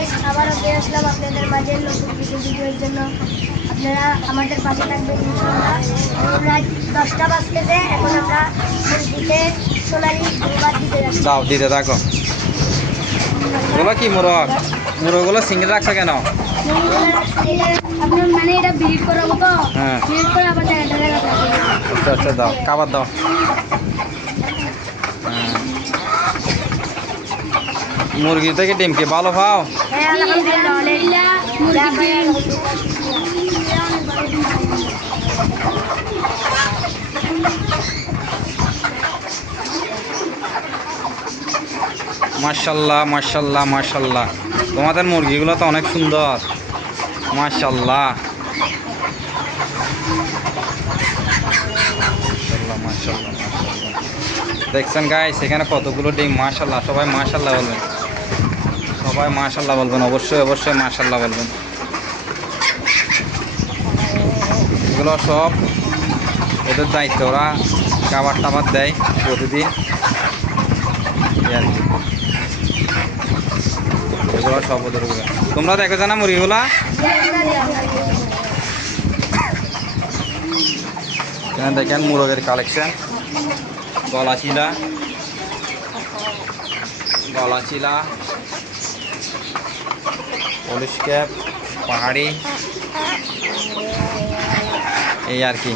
Guys, আবারও ফিরে আসলাম আপনাদের মাঝে নতুন কিছু ভিডিওর জন্য। আপনারা আমাদের পাশে থাকবেন ইনশাআল্লাহ। প্রায় 10টা বাজতেছে, এখন আমরা মুরগিতে সোনালি ভাত দিতে যাচ্ছি। দাও দিতে থাকো। এগুলো কি মোরগ? মোরগগুলো সিঙ্গেল রাখছো কেন? আপনার মানে এটা ব্রিড করাবো তো, হ্যাঁ। ব্রিড করে আবার জায়গাটা থাকবে। আচ্ছা আচ্ছা, দাও খাবার দাও। হ্যাঁ। মুরগি থেকে ডিম কি ভালো পাও? হ্যাঁ, আলহামদুলিল্লাহ, মুরগির ডিম। মাশাল্লাহ মাশাল্লাহ মাশাল্লাহ, তোমাদের মুরগিগুলো তো অনেক সুন্দর। মাশাল্লাহ মাশাল্লাহ মাশাল্লাহ মাশাল্লাহ। দেখছেন গাইস, এখানে কতগুলো ডিম। মাশাল্লাহ, সবাই মাশাল্লাহ বলবেন, সবাই মাশাল্লাহ বলবেন, অবশ্যই অবশ্যই মাশাল্লাহ বলবেন। এগুলো সব ওদের দায়িত্ব, ওরা খাবার টাবার দেয় প্রতিদিন, এই আর কি। এগুলো সব ওদের উপরে। তোমরা দেখো না মুরগিগুলা? এখানে দেখেন মুরগের কালেকশন। গলাচিলা, গলাচিলা, পলিশ ক্যাপ, পাহাড়ি, এই আর কি।